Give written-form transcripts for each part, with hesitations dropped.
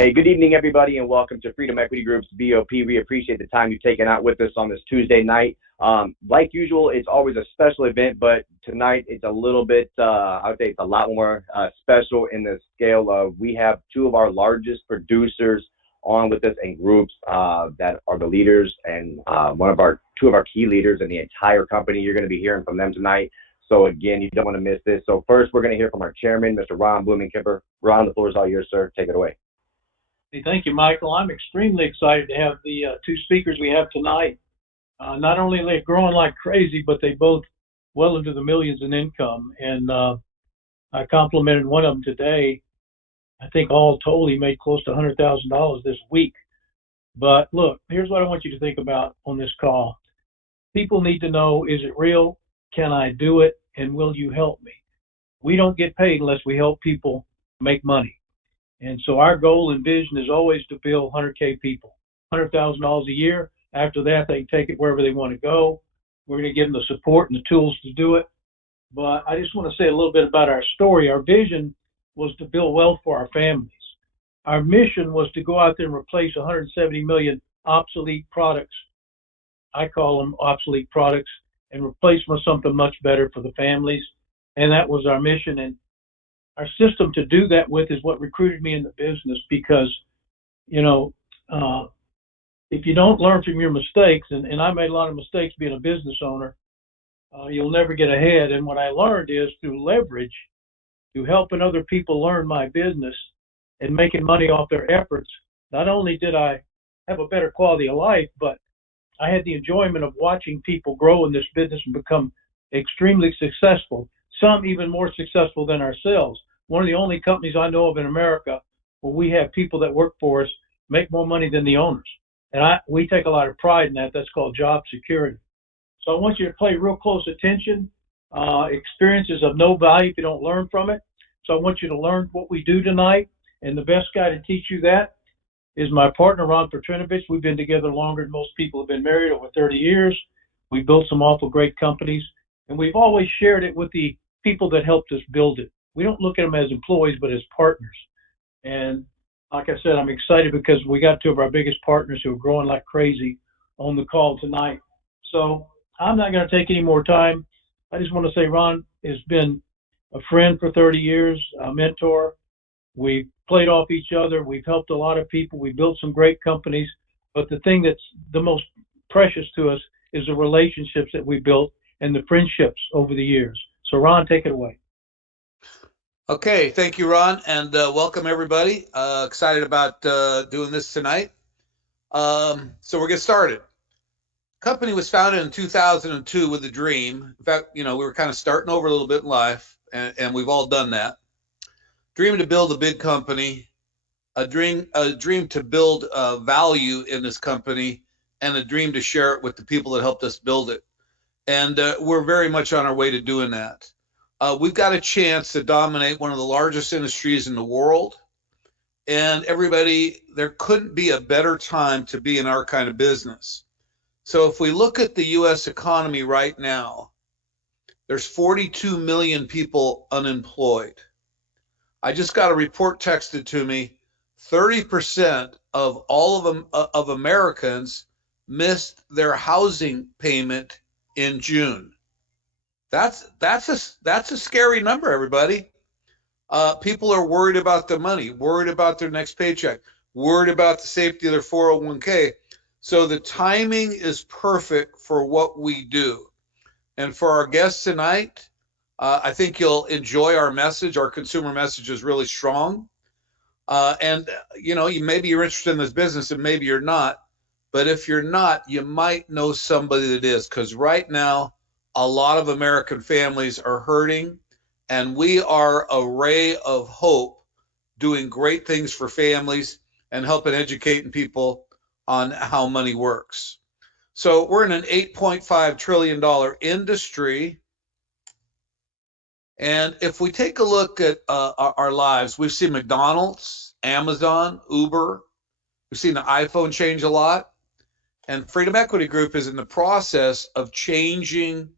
Hey, good evening, everybody, and welcome to Freedom Equity Group's BOP. We appreciate the time you've taken out with us on this Tuesday night. Like usual, it's always a special event, but tonight it's a little bit, I would say it's a lot more special in the scale of we have two of our largest producers on with us in groups that are the leaders and two of our key leaders in the entire company. You're going to be hearing from them tonight. So again, you don't want to miss this. So first, we're going to hear from our chairman, Mr. Ron Blumenkemper. Ron, the floor is all yours, sir. Take it away. Hey, thank you, Michael. I'm extremely excited to have the two speakers we have tonight. Not only are they growing like crazy, but they both well into the millions in income. And I complimented one of them today. I think all told he made close to $100,000 this week. But look, here's what I want you to think about on this call. People need to know, is it real? Can I do it? And will you help me? We don't get paid unless we help people make money. And so our goal and vision is always to build 100K people, $100,000 a year. After that, they can take it wherever they want to go. We're going to give them the support and the tools to do it. But I just want to say a little bit about our story. Our vision was to build wealth for our families. Our mission was to go out there and replace 170 million obsolete products. I call them obsolete products, and replace them with something much better for the families. And that was our mission. And our system to do that with is what recruited me in the business because, if you don't learn from your mistakes, and I made a lot of mistakes being a business owner, you'll never get ahead. And what I learned is through leverage, through helping other people learn my business and making money off their efforts, not only did I have a better quality of life, but I had the enjoyment of watching people grow in this business and become extremely successful, some even more successful than ourselves. One of the only companies I know of in America where we have people that work for us make more money than the owners. And we take a lot of pride in that. That's called job security. So I want you to pay real close attention. Experience is of no value if you don't learn from it. So I want you to learn what we do tonight. And the best guy to teach you that is my partner, Ron Petrinovich. We've been together longer than most people have been married, over 30 years. We built some awful great companies. And we've always shared it with the people that helped us build it. We don't look at them as employees, but as partners. And like I said, I'm excited because we got two of our biggest partners who are growing like crazy on the call tonight. So I'm not going to take any more time. I just want to say Ron has been a friend for 30 years, a mentor. We've played off each other. We've helped a lot of people. We built some great companies. But the thing that's the most precious to us is the relationships that we built and the friendships over the years. So Ron, take it away. Okay, thank you, Ron, and welcome everybody. Excited about doing this tonight. So we'll get started. Company was founded in 2002 with a dream. In fact, we were kind of starting over a little bit in life, and we've all done that. Dream to build a big company, a dream to build value in this company, and a dream to share it with the people that helped us build it. And we're very much on our way to doing that. We've got a chance to dominate one of the largest industries in the world. And everybody, there couldn't be a better time to be in our kind of business. So if we look at the U.S. economy right now, there's 42 million people unemployed. I just got a report texted to me, 30% of all of them, of Americans missed their housing payment in June. That's a scary number, everybody. People are worried about their money, worried about their next paycheck, worried about the safety of their 401k. So the timing is perfect for what we do. And for our guests tonight, I think you'll enjoy our message. Our consumer message is really strong. And maybe you're interested in this business and maybe you're not. But if you're not, you might know somebody that is, because right now, a lot of American families are hurting, and we are a ray of hope doing great things for families and helping educating people on how money works. So we're in an $8.5 trillion industry. And if we take a look at our lives, we've seen McDonald's, Amazon, Uber. We've seen the iPhone change a lot. And Freedom Equity Group is in the process of changing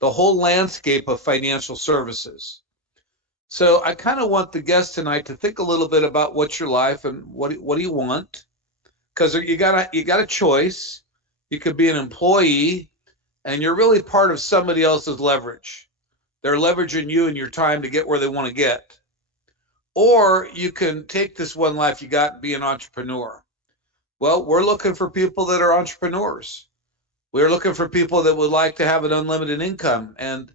the whole landscape of financial services. So I kind of want the guests tonight to think a little bit about what's your life and what do you want? Because you got a choice. You could be an employee, and you're really part of somebody else's leverage. They're leveraging you and your time to get where they want to get. Or you can take this one life you got and be an entrepreneur. Well, we're looking for people that are entrepreneurs. We're looking for people that would like to have an unlimited income and,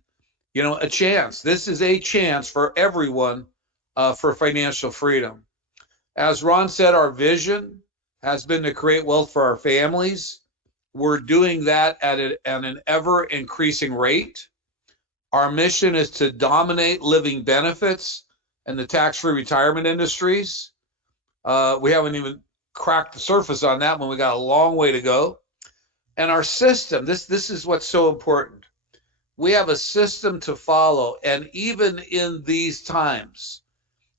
a chance. This is a chance for everyone for financial freedom. As Ron said, our vision has been to create wealth for our families. We're doing that at an ever increasing rate. Our mission is to dominate living benefits and the tax-free retirement industries. We haven't even cracked the surface on that one. We got a long way to go. And our system, this is what's so important. We have a system to follow. And even in these times,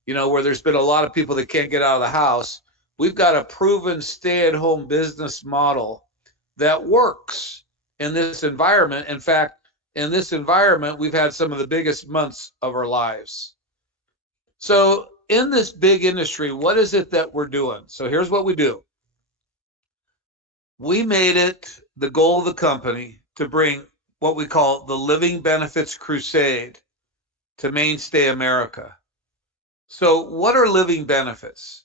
where there's been a lot of people that can't get out of the house, we've got a proven stay-at-home business model that works in this environment. In fact, in this environment, we've had some of the biggest months of our lives. So in this big industry, what is it that we're doing? So here's what we do. We made it the goal of the company to bring what we call the Living Benefits Crusade to Mainstay America. So what are living benefits?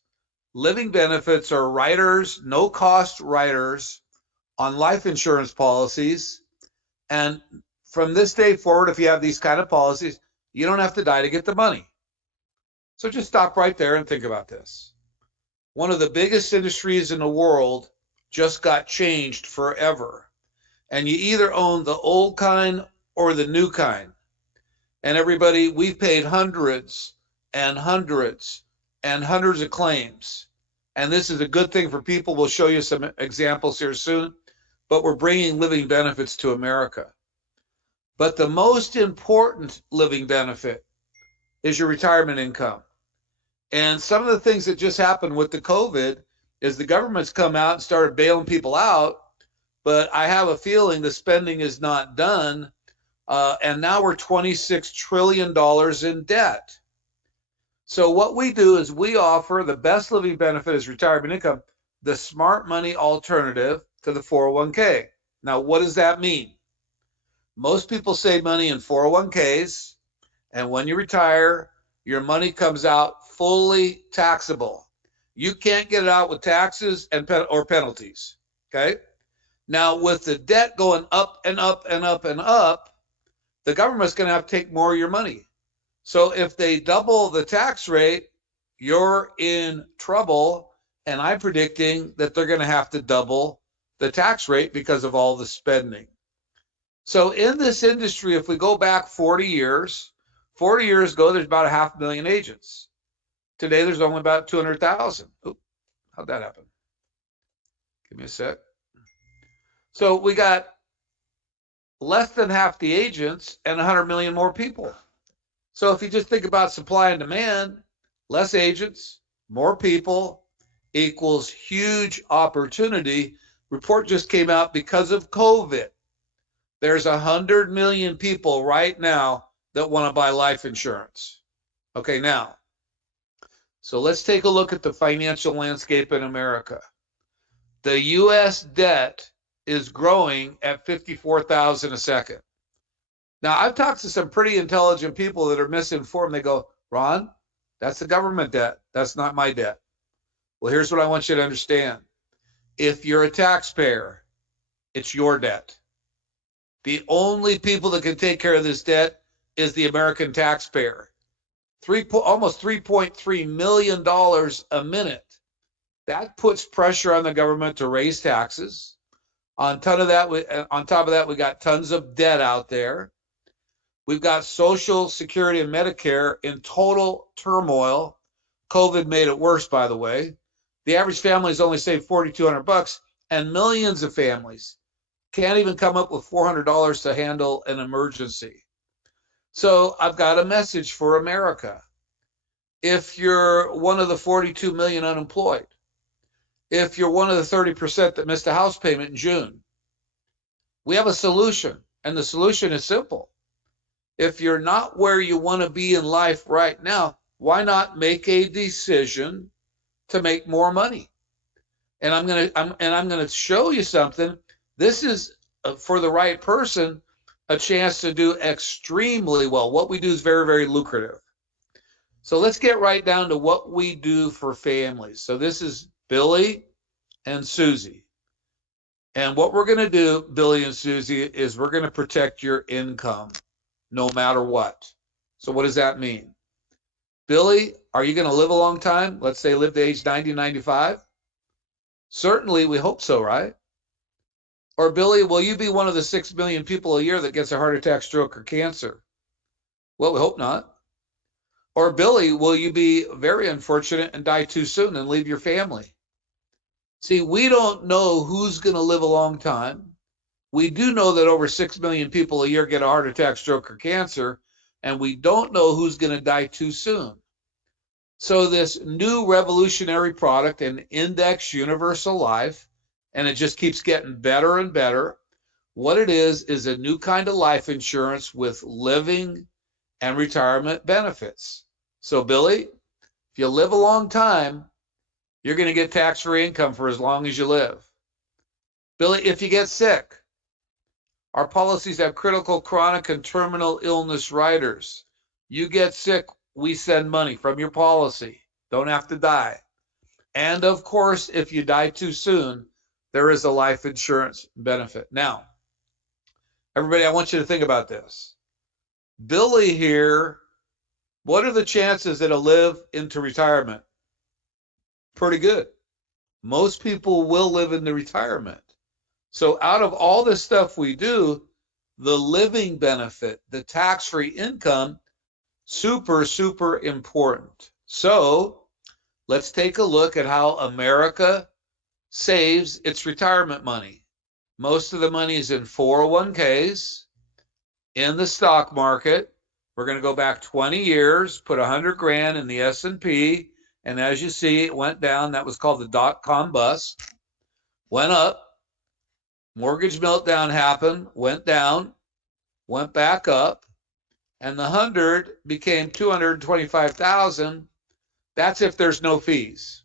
Living benefits are riders, no-cost riders on life insurance policies. And from this day forward, if you have these kind of policies, you don't have to die to get the money. So just stop right there and think about this. One of the biggest industries in the world just got changed forever. And you either own the old kind or the new kind. And everybody, we've paid hundreds and hundreds and hundreds of claims. And this is a good thing for people. We'll show you some examples here soon. But we're bringing living benefits to America. But the most important living benefit is your retirement income. And some of the things that just happened with the COVID is the government's come out and started bailing people out, but I have a feeling the spending is not done. And now we're $26 trillion in debt. So what we do is we offer the best living benefit is retirement income, the smart money alternative to the 401k. Now, what does that mean? Most people save money in 401ks, and when you retire, your money comes out fully taxable. You can't get it out with taxes or penalties, okay? Now, with the debt going up and up and up and up, the government's going to have to take more of your money. So if they double the tax rate, you're in trouble, and I'm predicting that they're going to have to double the tax rate because of all the spending. So in this industry, if we go back 40 years ago, there's about 500,000 agents. Today, there's only about 200,000. How'd that happen? Give me a sec. So we got less than half the agents and 100 million more people. So if you just think about supply and demand, less agents, more people equals huge opportunity. Report just came out because of COVID. There's 100 million people right now that want to buy life insurance. Okay, now, so let's take a look at the financial landscape in America. The U.S. debt is growing at 54,000 a second. Now, I've talked to some pretty intelligent people that are misinformed. They go, Ron, that's the government debt. That's not my debt. Well, here's what I want you to understand. If you're a taxpayer, it's your debt. The only people that can take care of this debt is the American taxpayer. Almost $3.3 million a minute. That puts pressure on the government to raise taxes. On top of that, we got tons of debt out there. We've got Social Security and Medicare in total turmoil. COVID made it worse, by the way. The average family has only saved $4,200, and millions of families can't even come up with $400 to handle an emergency. So I've got a message for America. If you're one of the 42 million unemployed, if you're one of the 30% that missed a house payment in June, we have a solution, and the solution is simple. if you're not where you want to be in life right now, why not make a decision to make more money? And I'm going to show you something. This is for the right person, a chance to do extremely well. What we do is very, very lucrative. So let's get right down to what we do for families. So this is Billy and Susie. And what we're going to do, Billy and Susie, is we're going to protect your income no matter what. So what does that mean? Billy, are you going to live a long time? Let's say live to age 90, 95? Certainly, we hope so, right? Or Billy, will you be one of the 6 million people a year that gets a heart attack, stroke, or cancer? Well, we hope not. Or Billy, will you be very unfortunate and die too soon and leave your family? See, we don't know who's going to live a long time. We do know that over 6 million people a year get a heart attack, stroke, or cancer, and we don't know who's going to die too soon. So this new revolutionary product, an index universal life, and it just keeps getting better and better. What it is a new kind of life insurance with living and retirement benefits. So Billy, if you live a long time, you're going to get tax-free income for as long as you live. Billy, if you get sick, our policies have critical, chronic, and terminal illness riders. You get sick, we send money from your policy. Don't have to die. And of course, if you die too soon, there is a life insurance benefit. Now, everybody, I want you to think about this. Billy here, what are the chances that he'll live into retirement? Pretty good. Most people will live into retirement. So out of all the stuff we do, the living benefit, the tax-free income, super, super important. So let's take a look at how America saves its retirement money. Most of the money is in 401ks, in the stock market. We're going to go back 20 years, put 100 grand in the S&P, and as you see, it went down. That was called the dot-com bust. Went up. Mortgage meltdown happened, went down, went back up, and the 100 became 225,000. That's if there's no fees.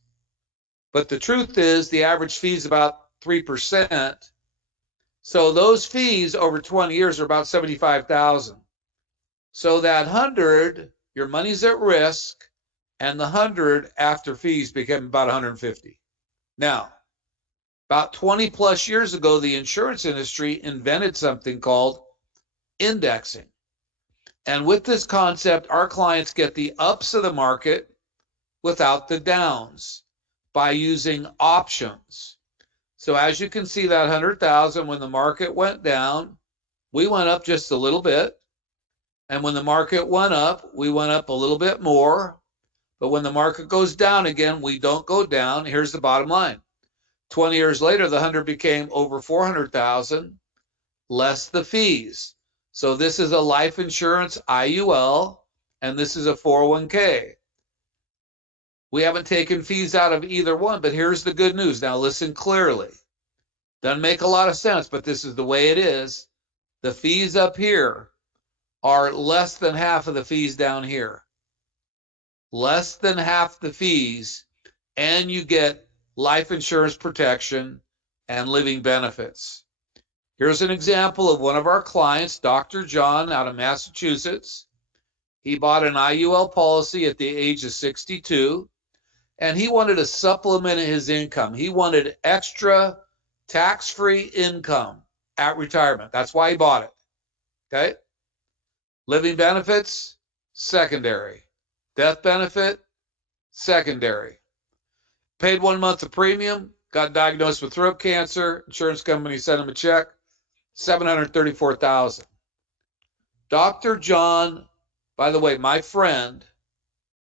But the truth is the average fee is about 3%. So those fees over 20 years are about 75,000. So that 100, your money's at risk, and the 100 after fees became about 150. Now, about 20 plus years ago, the insurance industry invented something called indexing. And with this concept, our clients get the ups of the market without the downs by using options. So as you can see, that 100,000, when the market went down, we went up just a little bit. And when the market went up, we went up a little bit more. But when the market goes down again, we don't go down. Here's the bottom line. 20 years later, the 100 became over 400,000, less the fees. So this is a life insurance IUL, and this is a 401k. We haven't taken fees out of either one, but here's the good news. Now listen clearly. Doesn't make a lot of sense, but this is the way it is. The fees up here are less than half of the fees down here. Less than half the fees, and you get life insurance protection and living benefits. Here's an example of one of our clients, Dr. John out of Massachusetts. He bought an IUL policy at the age of 62, and he wanted to supplement his income. He wanted extra tax-free income at retirement. That's why he bought it. Okay? Living benefits, secondary. Death benefit, secondary. Paid 1 month of premium, got diagnosed with throat cancer. Insurance company sent him a check, $734,000. Dr. John, by the way, my friend,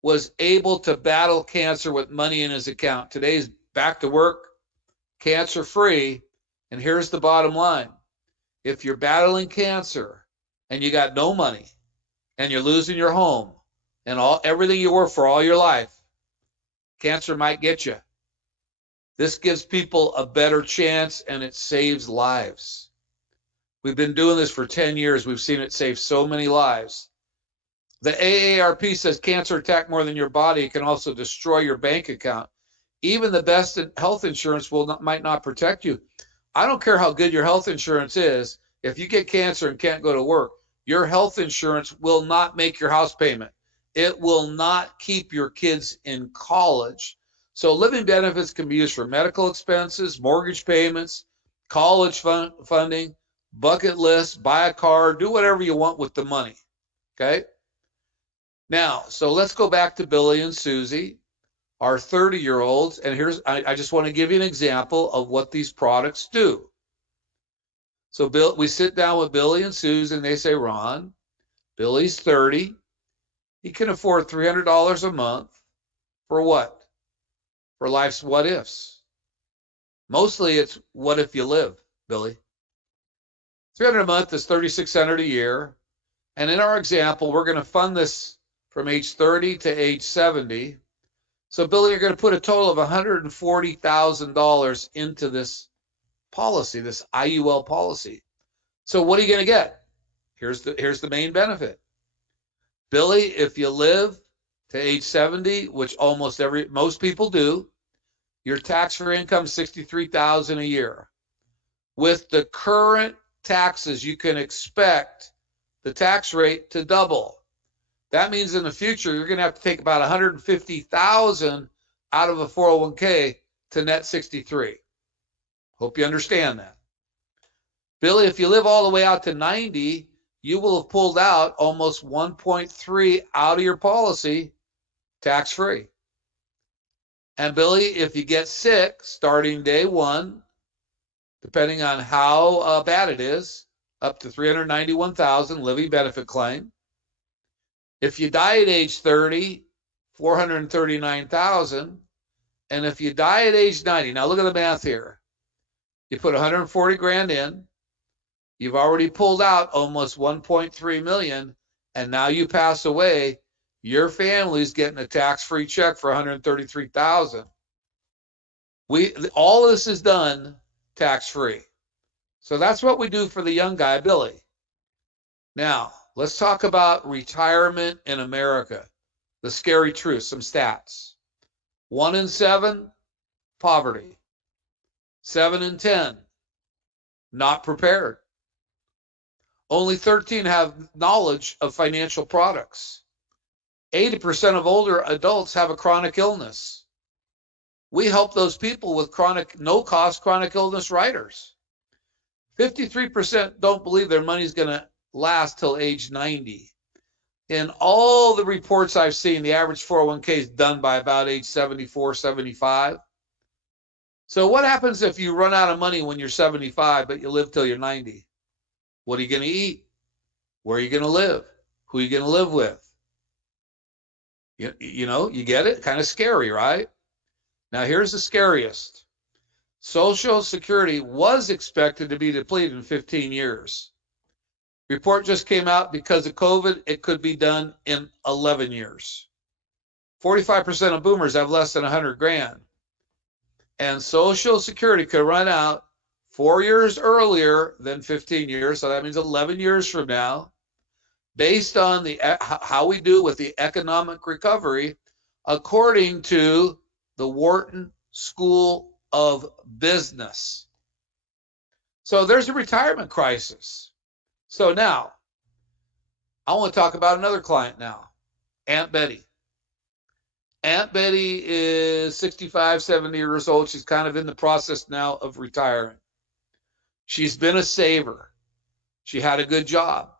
was able to battle cancer with money in his account. Today he's back to work, cancer-free, and here's the bottom line. If you're battling cancer and you got no money and you're losing your home and everything you worked for all your life, cancer might get you. This gives people a better chance and it saves lives. We've been doing this for 10 years. We've seen it save so many lives. The AARP says cancer attack more than your body. It can also destroy your bank account. Even the best health insurance might not protect you. I don't care how good your health insurance is. If you get cancer and can't go to work, your health insurance will not make your house payment. It will not keep your kids in college. So living benefits can be used for medical expenses, mortgage payments, college funding, bucket list, buy a car, do whatever you want with the money. Okay? Now, so let's go back to Billy and Susie, our 30-year-olds. And I just want to give you an example of what these products do. So we sit down with Billy and Susie, and they say, Ron, Billy's 30. He can afford $300 a month for what? For life's what ifs. Mostly it's what if you live, Billy. $300 a month is $3,600 a year. And in our example, we're going to fund this from age 30 to age 70. So, Billy, you're going to put a total of $140,000 into this policy, this IUL policy. So what are you going to get? Here's the main benefit. Billy, if you live to age 70, which most people do, your tax-free income is $63,000 a year. With the current taxes, you can expect the tax rate to double. That means in the future, you're going to have to take about $150,000 out of a 401k to net 63. Hope you understand that. Billy, if you live all the way out to 90, you will have pulled out almost 1.3 out of your policy tax-free. And Billy, if you get sick starting day one, depending on how bad it is, up to $391,000 living benefit claim. If you die at age 30, $439,000. And if you die at age 90, now look at the math here. You put 140 grand in, you've already pulled out almost 1.3 million, and now you pass away, your family's getting a tax-free check for 133,000. All this is done tax-free. So that's what we do for the young guy, Billy. Now, let's talk about retirement in America. The scary truth, some stats. 1 in 7, poverty. 7 in 10, not prepared. Only 13 have knowledge of financial products. 80% of older adults have a chronic illness. We help those people with no-cost chronic illness riders. 53% don't believe their money's going to last till age 90. In all the reports I've seen, the average 401k is done by about age 74, 75. So what happens if you run out of money when you're 75, but you live till you're 90? What are you going to eat? Where are you going to live? Who are you going to live with? You know, you get it? Kind of scary, right? Now, here's the scariest. Social Security was expected to be depleted in 15 years. Report just came out because of COVID, it could be done in 11 years. 45% of boomers have less than 100 grand. And Social Security could run out 4 years earlier than 15 years, so that means 11 years from now, based on how we do with the economic recovery, according to the Wharton School of Business. So there's a retirement crisis. So now, I want to talk about another client now, Aunt Betty. Aunt Betty is 65, 70 years old. She's kind of in the process now of retiring. She's been a saver. She had a good job.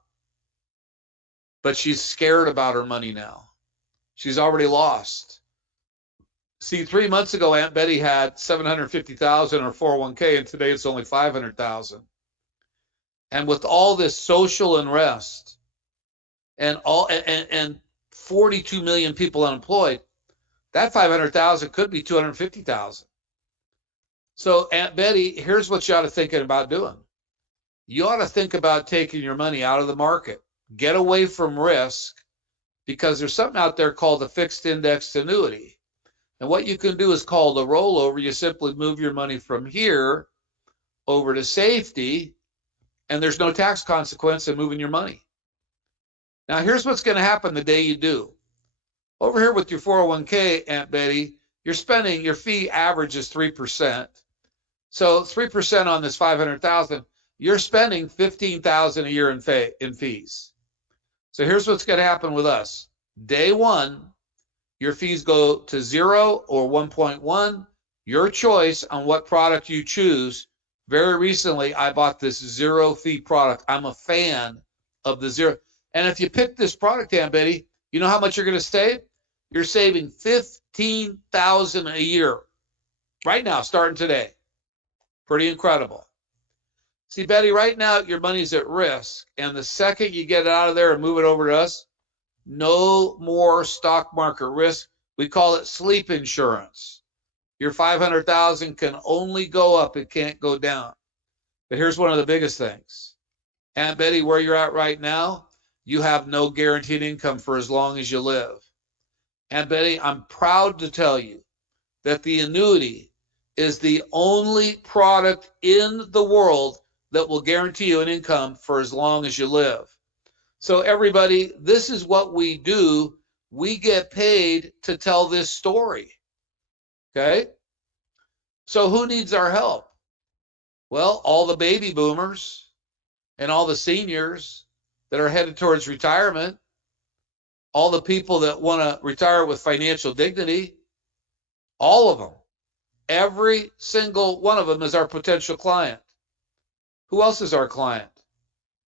But she's scared about her money now. She's already lost. See, 3 months ago, Aunt Betty had $750,000 in her 401k, and today it's only $500,000. And with all this social unrest and 42 million people unemployed, that 500,000 could be 250,000. So Aunt Betty, here's what you ought to think about doing. You ought to think about taking your money out of the market. Get away from risk, because there's something out there called a fixed indexed annuity. And what you can do is called a rollover. You simply move your money from here over to safety, and there's no tax consequence in moving your money. Now, here's what's going to happen the day you do. Over here with your 401k, Aunt Betty, you're spending, your fee average is 3%. So 3% on this 500,000, you're spending 15,000 a year in fees. So here's what's going to happen with us. Day one, your fees go to 0 or 1.1, your choice on what product you choose. Very recently, I bought this 0 fee product. I'm a fan of the 0. And if you pick this product, Aunt Betty, you know how much you're going to save? You're saving $15,000 a year right now, starting today. Pretty incredible. See, Betty, right now your money's at risk, and the second you get it out of there and move it over to us, no more stock market risk. We call it sleep insurance. Your 500,000 can only go up, it can't go down. But here's one of the biggest things. Aunt Betty, where you're at right now, you have no guaranteed income for as long as you live. Aunt Betty, I'm proud to tell you that the annuity is the only product in the world that will guarantee you an income for as long as you live. So everybody, this is what we do. We get paid to tell this story. Okay? So who needs our help? Well, all the baby boomers and all the seniors that are headed towards retirement, all the people that want to retire with financial dignity, all of them. Every single one of them is our potential client. Who else is our client?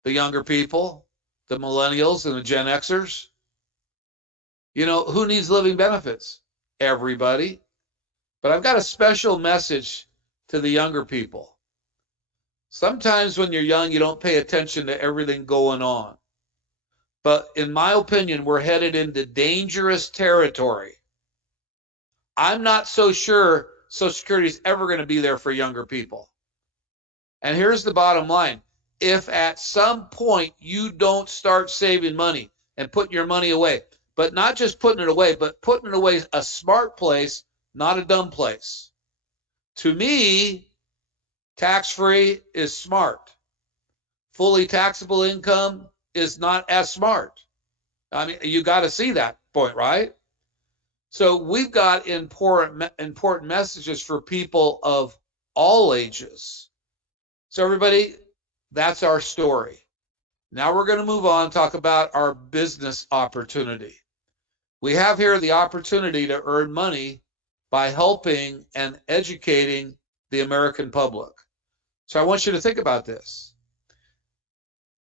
The younger people, the millennials and the Gen Xers. You know, who needs living benefits? Everybody. But I've got a special message to the younger people. Sometimes when you're young, you don't pay attention to everything going on. But in my opinion, we're headed into dangerous territory. I'm not so sure Social Security is ever going to be there for younger people. And here's the bottom line. If at some point you don't start saving money and putting your money away, but not just putting it away, but putting it away a smart place, not a dumb place. To me, tax-free is smart. Fully taxable income is not as smart. I mean, you got to see that point, right? So we've got important messages for people of all ages. So everybody, that's our story. Now we're going to move on and talk about our business opportunity. We have here the opportunity to earn money by helping and educating the American public. So I want you to think about this.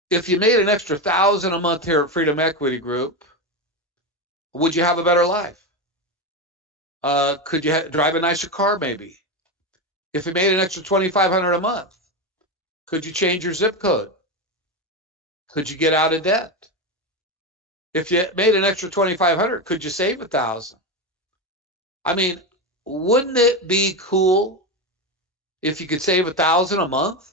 If you made an extra $1,000 a month here at Freedom Equity Group, would you have a better life? Could you drive a nicer car maybe? If you made an extra $2,500 a month, could you change your zip code? Could you get out of debt? If you made an extra $2,500, could you save $1,000? I mean, wouldn't it be cool if you could save $1,000 a month?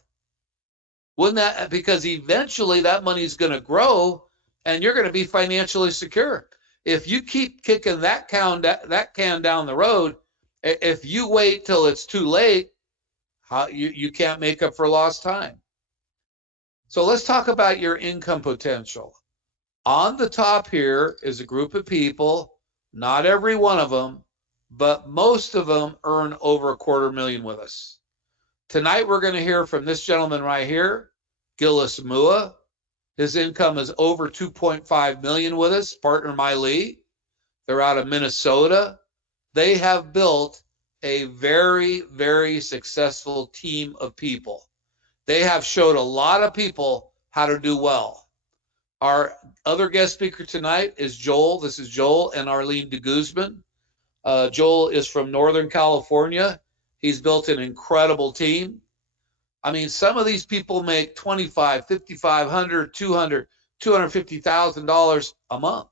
Wouldn't that, because eventually that money is going to grow and you're going to be financially secure. If you keep kicking that can down the road, if you wait till it's too late, you can't make up for lost time. So let's talk about your income potential. On the top here is a group of people, not every one of them, but most of them earn over $250,000 with us. Tonight we're going to hear from this gentleman right here, Gillis Mua. His income is over $2.5 million with us, partner Miley. They're out of Minnesota. They have built a very, very successful team of people. They have showed a lot of people how to do well. Our other guest speaker tonight is Joel. This is Joel and Arlene de Guzman. Joel is from Northern California. He's built an incredible team. I mean, some of these people make $2,500, $5,500, $200,000, $250,000 a month.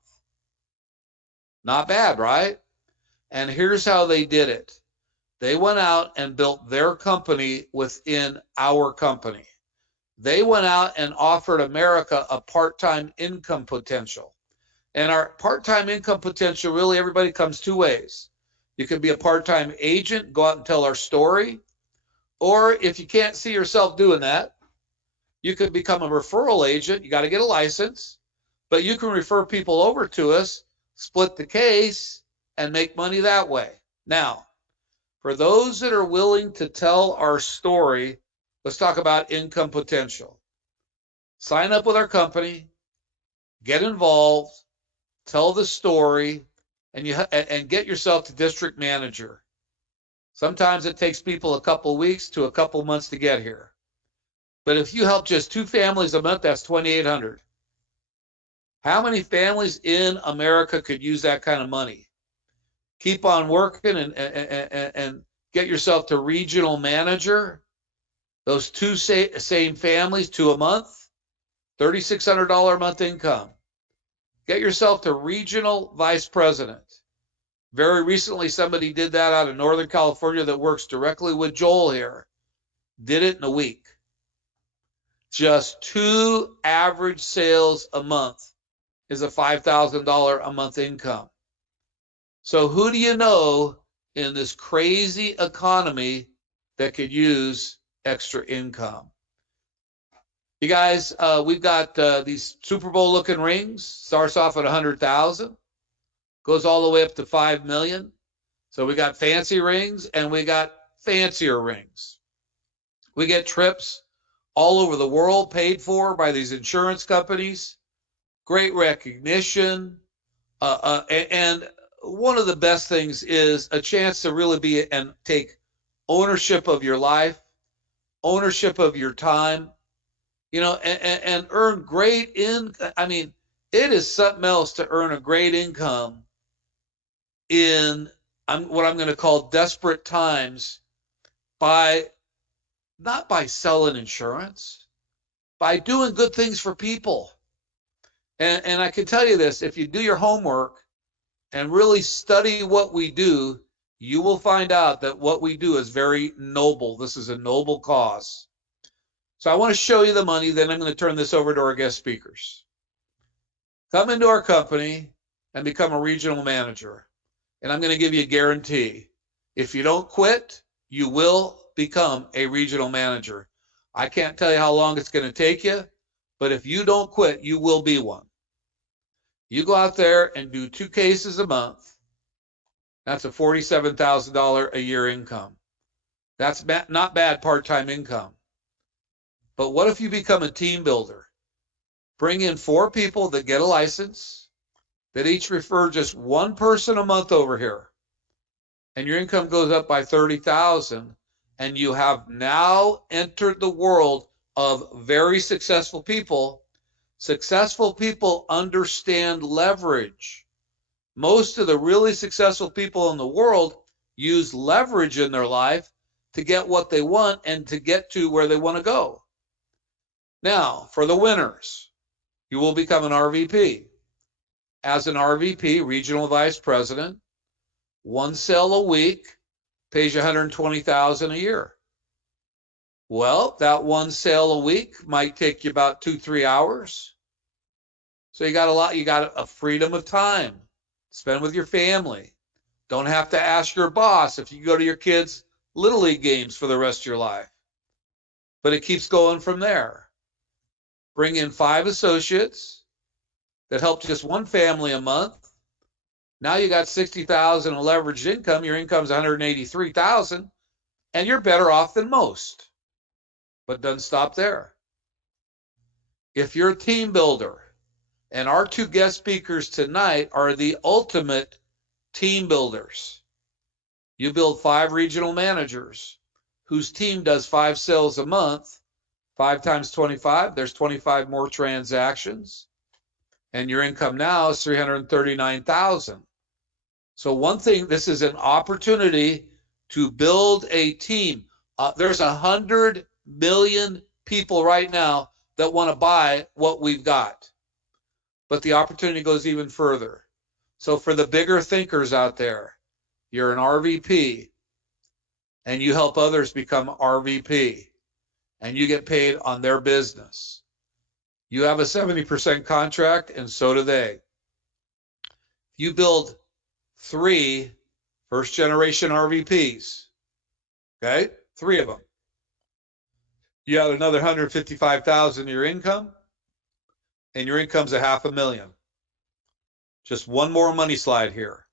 Not bad, right? And here's how they did it. They went out and built their company within our company. They went out and offered America a part-time income potential. And our part-time income potential, really, everybody comes two ways. You can be a part-time agent, go out and tell our story. Or if you can't see yourself doing that, You could become a referral agent. You got to get a license, but you can refer people over to us, split the case, and make money that way. Now, for those that are willing to tell our story, let's talk about income potential. Sign up with our company, get involved, tell the story, and get yourself to district manager. Sometimes it takes people a couple weeks to a couple months to get here. But if you help just 2 families a month, that's 2,800. How many families in America could use that kind of money? Keep on working and get yourself to regional manager. Those 2 same families, 2 a month, $3,600 a month income. Get yourself to regional vice president. Very recently, somebody did that out of Northern California that works directly with Joel here. Did it in a week. Just 2 average sales a month is a $5,000 a month income. So who do you know in this crazy economy that could use extra income? You guys, we've got these Super Bowl looking rings. Starts off at 100,000, goes all the way up to 5 million. So we got fancy rings and we got fancier rings. We get trips all over the world paid for by these insurance companies. Great recognition. And one of the best things is a chance to really be and take ownership of your life, ownership of your time, and earn great I mean, it is something else to earn a great income in what I'm going to call desperate times not by selling insurance, by doing good things for people. And I can tell you this, if you do your homework and really study what we do, you will find out that what we do is very noble. This is a noble cause. So I want to show you the money, then I'm going to turn this over to our guest speakers. Come into our company and become a regional manager. And I'm going to give you a guarantee. If you don't quit, you will become a regional manager. I can't tell you how long it's going to take you, but if you don't quit, you will be one. You go out there and do 2 cases a month. That's a $47,000 a year income. That's not bad part-time income. But what if you become a team builder? Bring in 4 people that get a license, that each refer just 1 person a month over here. And your income goes up by 30,000, and you have now entered the world of very successful people. Successful people understand leverage. Most of the really successful people in the world use leverage in their life to get what they want and to get to where they want to go. Now, for the winners, you will become an RVP. As an RVP, Regional Vice President, 1 sale a week pays you $120,000 a year. Well, that 1 sale a week might take you about 2-3 hours. So you got a freedom of time. Spend with your family. Don't have to ask your boss if you go to your kids' Little League games for the rest of your life. But it keeps going from there. Bring in 5 associates that help just 1 family a month. Now you got $60,000 in leveraged income. Your income's $183,000, and you're better off than most. But it doesn't stop there. If you're a team builder, and our 2 guest speakers tonight are the ultimate team builders. You build 5 regional managers whose team does 5 sales a month. 5 times 25, there's 25 more transactions. And your income now is $339,000. So one thing, this is an opportunity to build a team. There's 100 million people right now that want to buy what we've got. But the opportunity goes even further. So for the bigger thinkers out there, you're an RVP and you help others become RVP and you get paid on their business. You have a 70% contract and so do they. You build 3 first generation RVPs, okay? 3 of them. You have another 155,000 in your income, and your income's $500,000. Just one more money slide here.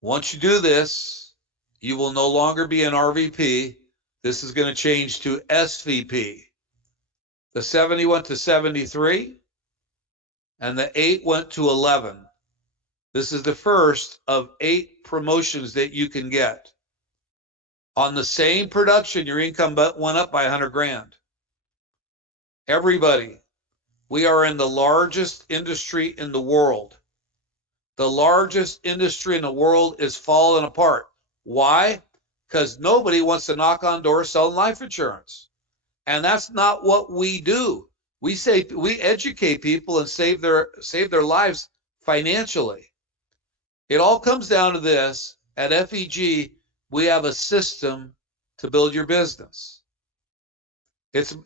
Once you do this, you will no longer be an RVP. This is going to change to SVP. The 70 went to 73, and the 8 went to 11. This is the first of 8 promotions that you can get. On the same production, your income went up by 100 grand. Everybody, we are in the largest industry in the world. The largest industry in the world is falling apart. Why? Because nobody wants to knock on doors selling life insurance. And that's not what we do. We educate people and save their lives financially. It all comes down to this. At FEG, we have a system to build your business. It's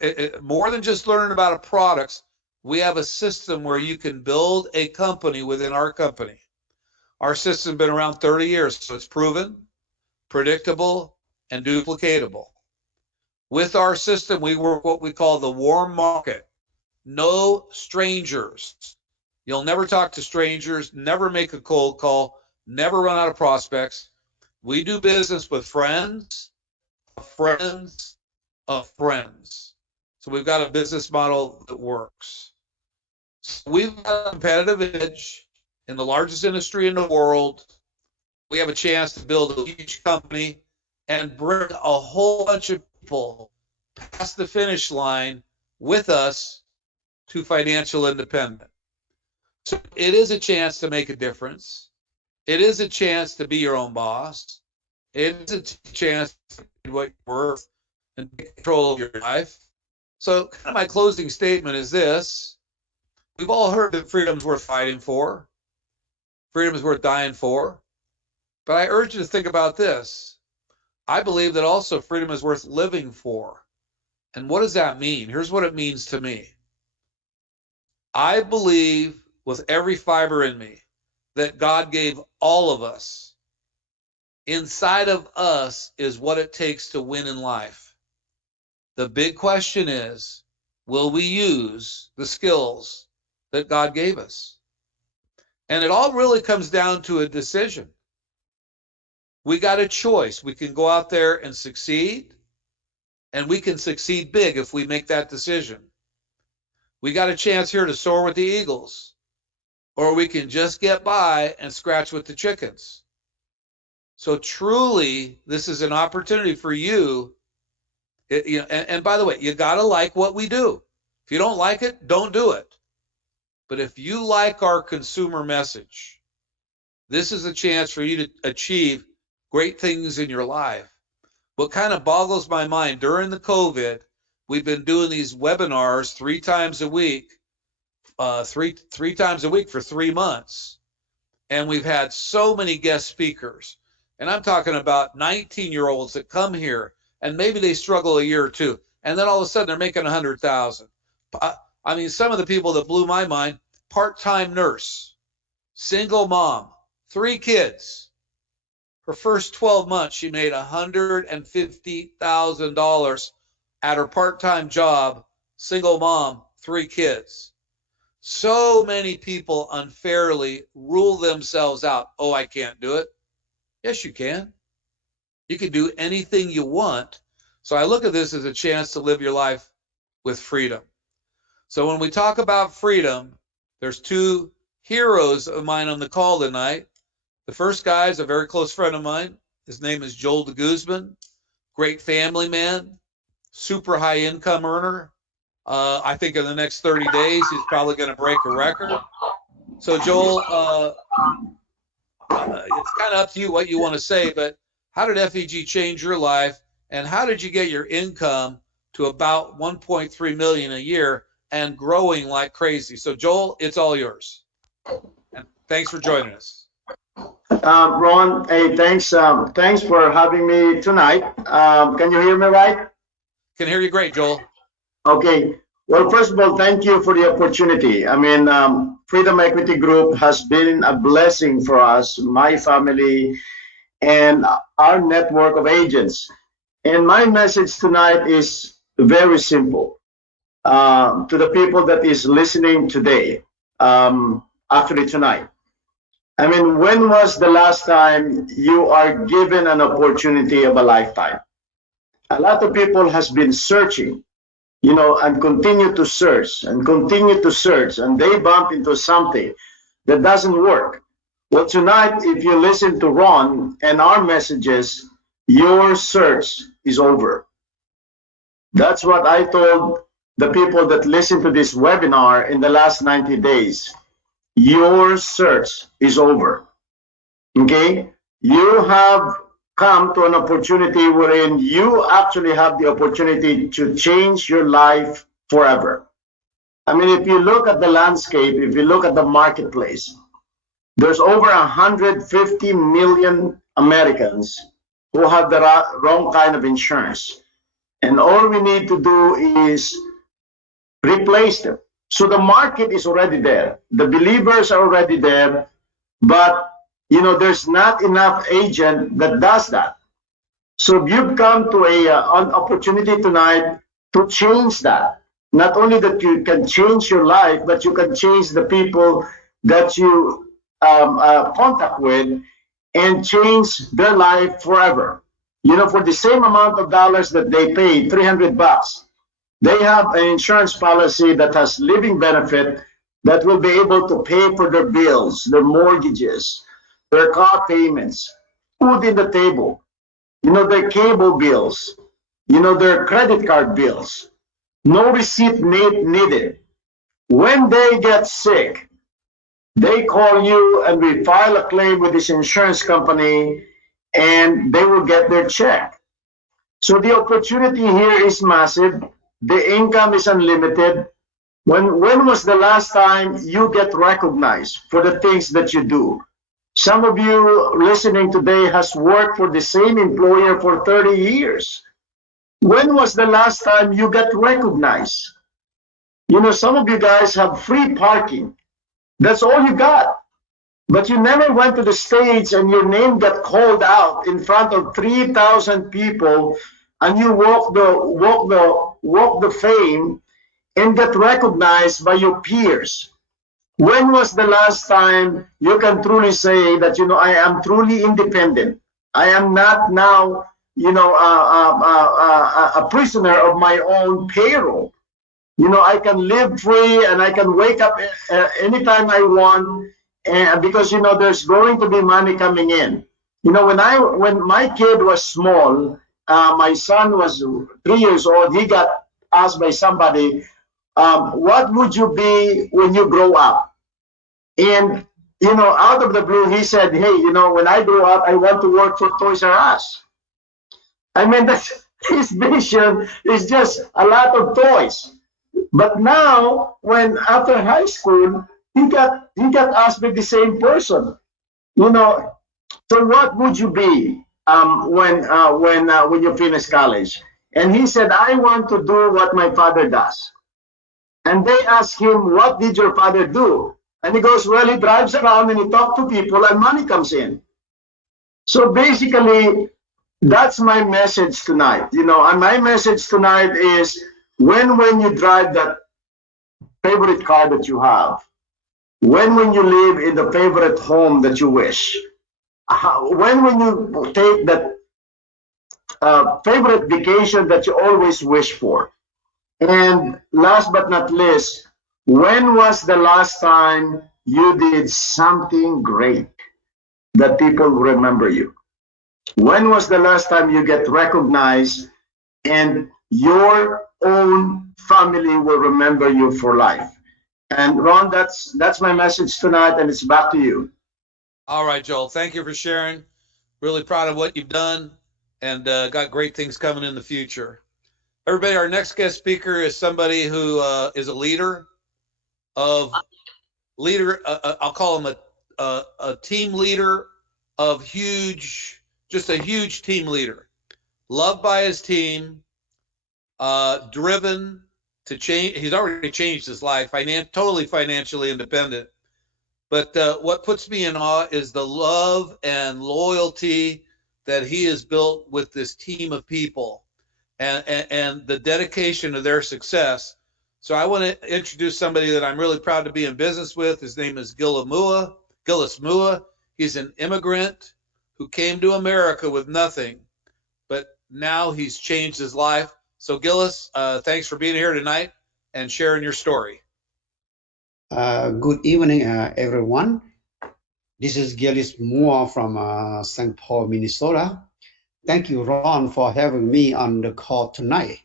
more than just learning about a product. We have a system where you can build a company within our company. Our system's been around 30 years, so it's proven, predictable, and duplicatable. With our system, we work what we call the warm market. No strangers. You'll never talk to strangers, never make a cold call, never run out of prospects. We do business with friends of friends of friends. So we've got a business model that works. So we've got a competitive edge in the largest industry in the world. We have a chance to build a huge company and bring a whole bunch of people past the finish line with us to financial independence. So it is a chance to make a difference. It is a chance to be your own boss. It is a chance to do what you're worth and take control of your life. So kind of my closing statement is this. We've all heard that freedom's worth fighting for. Freedom is worth dying for. But I urge you to think about this. I believe that also freedom is worth living for. And what does that mean? Here's what it means to me. I believe with every fiber in me that God gave all of us. Inside of us is what it takes to win in life. The big question is, will we use the skills that God gave us? And it all really comes down to a decision. We got a choice. We can go out there and succeed, and we can succeed big if we make that decision. We got a chance here to soar with the eagles, or we can just get by and scratch with the chickens. So truly, this is an opportunity for you. And by the way, you got to like what we do. If you don't like it, don't do it. But if you like our consumer message, this is a chance for you to achieve great things in your life. What kind of boggles my mind, during the COVID, we've been doing these webinars 3 times a week, three times a week for 3 months. And we've had so many guest speakers. And I'm talking about 19-year-olds that come here and maybe they struggle a year or two. And then all of a sudden they're making 100,000. I mean, some of the people that blew my mind, part-time nurse, single mom, 3 kids. Her first 12 months, she made $150,000 at her part-time job, single mom, 3 kids. So many people unfairly rule themselves out. Oh, I can't do it. Yes, you can. You can do anything you want. So I look at this as a chance to live your life with freedom. So when we talk about freedom, there's 2 heroes of mine on the call tonight. The first guy is a very close friend of mine. His name is Joel de Guzman, great family man, super high income earner. I think in the next 30 days, he's probably going to break a record. So Joel, it's kind of up to you what you want to say, but how did FEG change your life? And how did you get your income to about 1.3 million a year and growing like crazy? So Joel, it's all yours. And thanks for joining us. Ron, hey, thanks for having me tonight. Can you hear me right? Can hear you great, Joel. Okay. Well, first of all, thank you for the opportunity. I mean, Freedom Equity Group has been a blessing for us, my family, and our network of agents. And my message tonight is very simple. To the people that is listening today, actually tonight. I mean, when was the last time you are given an opportunity of a lifetime? A lot of people has been searching, and continue to search and continue to search, and they bump into something that doesn't work. Well, tonight, if you listen to Ron and our messages, your search is over. That's what I told the people that listen to this webinar in the last 90 days. Your search is over. Okay? You have come to an opportunity wherein you actually have the opportunity to change your life forever. I mean, if you look at the landscape, if you look at the marketplace, there's over 150 million Americans who have the wrong kind of insurance. And all we need to do is replace them. So the market is already there. The believers are already there, but there's not enough agent that does that. So you've come to an opportunity tonight to change that. Not only that you can change your life, but you can change the people that you contact with and change their life forever. For the same amount of dollars that they pay, $300, they have an insurance policy that has living benefit that will be able to pay for their bills, their mortgages, their car payments, food in the table, their cable bills, their credit card bills. No receipt needed. When they get sick, they call you and we file a claim with this insurance company and they will get their check. So the opportunity here is massive. The income is unlimited. When was the last time you get recognized for the things that you do? Some of you listening today has worked for the same employer for 30 years. When was the last time you got recognized? Some of you guys have free parking. That's all you got. But you never went to the stage and your name got called out in front of 3,000 people and you walk the fame and get recognized by your peers. When was the last time you can truly say that, I am truly independent? I am not now, a prisoner of my own payroll. I can live free and I can wake up anytime I want, and because there's going to be money coming in. When my kid was small, my son was 3 years old. He got asked by somebody, "What would you be when you grow up?" And out of the blue, he said, "Hey, when I grow up, I want to work for Toys R Us." I mean, that's his vision is just a lot of toys. But now, when after high school, he got asked by the same person, so what would you be when you finish college? And he said, "I want to do what my father does." And they asked him, "What did your father do?" And he goes, "Well, he drives around and he talks to people and money comes in." So basically, that's my message tonight. And my message tonight is when you drive that favorite car that you have, when you live in the favorite home that you wish, when you take that favorite vacation that you always wish for, and last but not least, when was the last time you did something great that people remember you? When was the last time you get recognized and your own family will remember you for life? And Ron, that's my message tonight, and it's back to you. All right, Joel. Thank you for sharing. Really proud of what you've done, and got great things coming in the future. Everybody, our next guest speaker is somebody who is a leader. I'll call him a team leader of just a huge team leader, loved by his team, driven to change. He's already changed his life, totally financially independent. But what puts me in awe is the love and loyalty that he has built with this team of people and the dedication to their success. So I want to introduce somebody that I'm really proud to be in business with. His name is Gillis Mua. He's an immigrant who came to America with nothing, but now he's changed his life. So Gillis, thanks for being here tonight and sharing your story. Good evening, everyone. This is Gillis Moore from St. Paul, Minnesota. Thank you, Ron, for having me on the call tonight.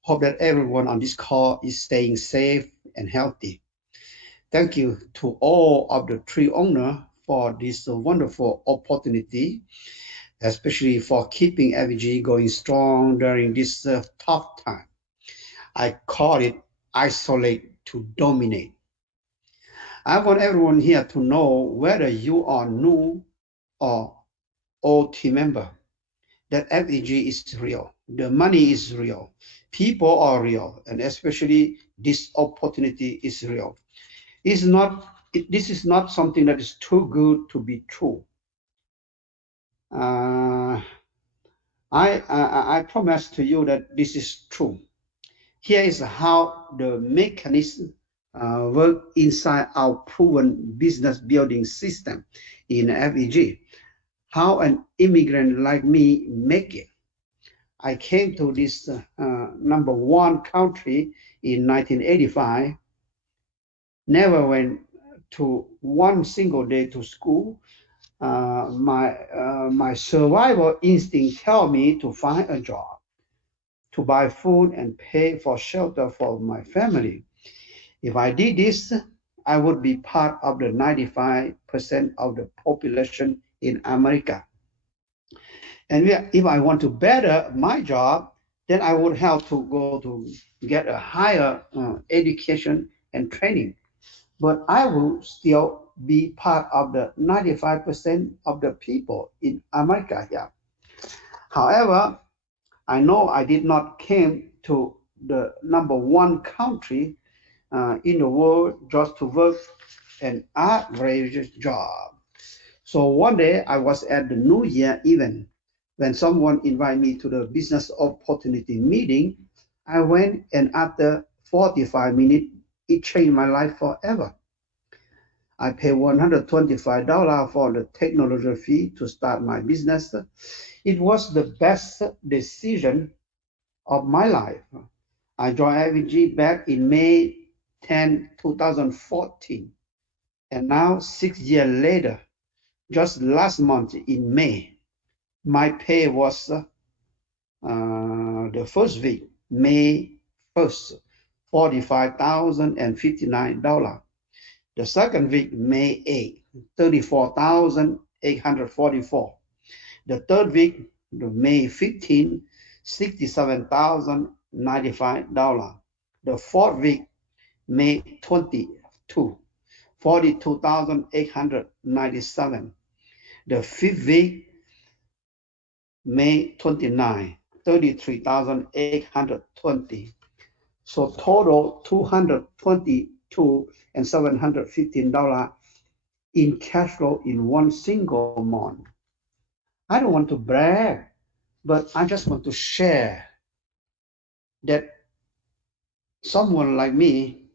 Hope that everyone on this call is staying safe and healthy. Thank you to all of the tree owners for this wonderful opportunity, especially for keeping FEG going strong during this tough time. I call it isolate to dominate. I want everyone here to know whether you are new or old team member that FEG is real. The money is real. People are real, and especially this opportunity is real. This is not something that is too good to be true. I promise to you that this is true. Here is how the mechanism work inside our proven business building system in FEG. How an immigrant like me make it. I came to this number one country in 1985, never went to one single day to school. My survival instinct tell me to find a job, to buy food and pay for shelter for my family. If I did this, I would be part of the 95% of the population in America. And if I want to better my job, then I would have to go to get a higher education and training. But I will still be part of the 95% of the people in America here. However, I know I did not came to the number one country in the world just to work an average job. So one day I was at the New Year event when someone invited me to the business opportunity meeting. I went, and after 45 minutes, it changed my life forever. I paid $125 for the technology fee to start my business. It was the best decision of my life. I joined FEG back in May 10, 2014. And now, 6 years later, just last month in May, my pay was the first week, May 1st, $45,059. The second week, May 8th, $34,844. The third week, May 15th, $67,095. The fourth week, May 22, $42,897. The fifth week, May 29, $33,820. So total $222 and $715 in cash flow in one single month. I don't want to brag, but I just want to share that someone like me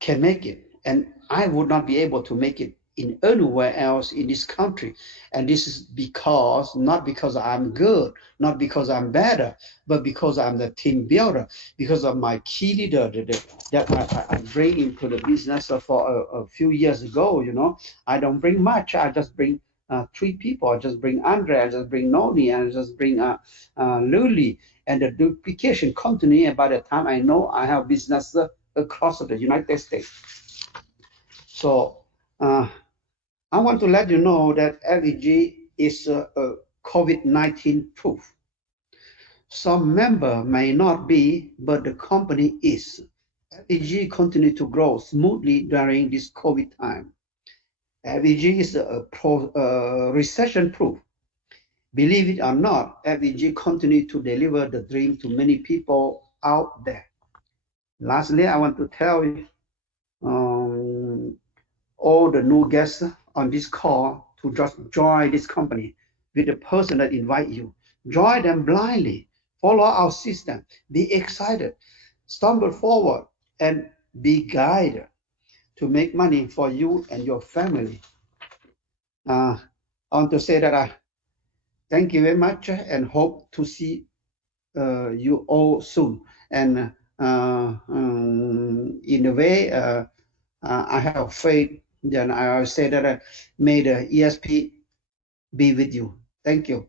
can make it, and I would not be able to make it in anywhere else in this country. And this is not because I'm good, not because I'm better, but because I'm the team builder, because of my key leader that I bring into the business for a few years ago. I don't bring much. I just bring 3 people. I just bring Andre, I just bring Noni, and I just bring Luli, and the duplication continue. And by the time I know, I have business across the United States. So I want to let you know that FEG is a COVID-19 proof. Some member may not be, but the company is. FEG continue to grow smoothly during this COVID time. FEG is a recession proof. Believe it or not, FEG continue to deliver the dream to many people out there. Lastly, I want to tell you all the new guests on this call to just join this company. with the person that invite you. Join them blindly. Follow our system. Be excited. Stumble forward and be guided to make money for you and your family. I want to say that I thank you very much and hope to see you all soon. And in a way, I have faith. Then I say that may the ESP be with you. Thank you.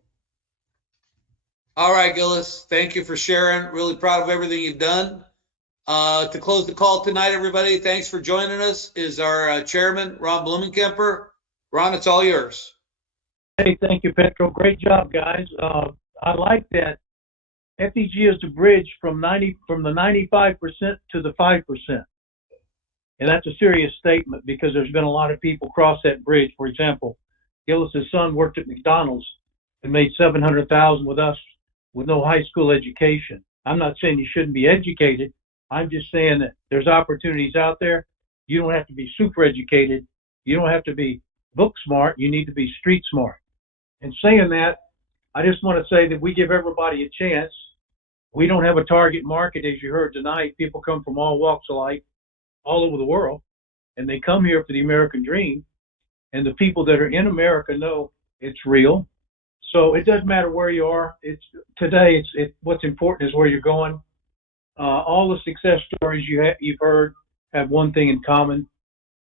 All right, Gillis. Thank you for sharing. Really proud of everything you've done. To close the call tonight, everybody, thanks for joining us, is our chairman, Ron Blumenkemper. Ron, it's all yours. Hey, thank you, Petro. Great job, guys. I like that. FEG is the bridge from the 95% to the 5%. And that's a serious statement because there's been a lot of people cross that bridge. For example, Gillis's son worked at McDonald's and made $700,000 with us with no high school education. I'm not saying you shouldn't be educated. I'm just saying that there's opportunities out there. You don't have to be super educated. You don't have to be book smart. You need to be street smart. And saying that, I just want to say that we give everybody a chance. We don't have a target market, as you heard tonight. People come from all walks of life, all over the world, and they come here for the American dream. And the people that are in America know it's real. So it doesn't matter where you are. Today. What's important is where you're going. All the success stories you've heard have one thing in common.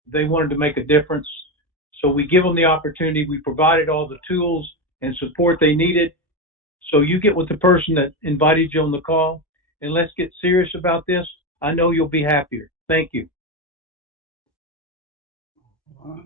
They wanted to make a difference. So we give them the opportunity. We provided all the tools and support they needed. So you get with the person that invited you on the call, and let's get serious about this. I know you'll be happier. Thank you. Wow.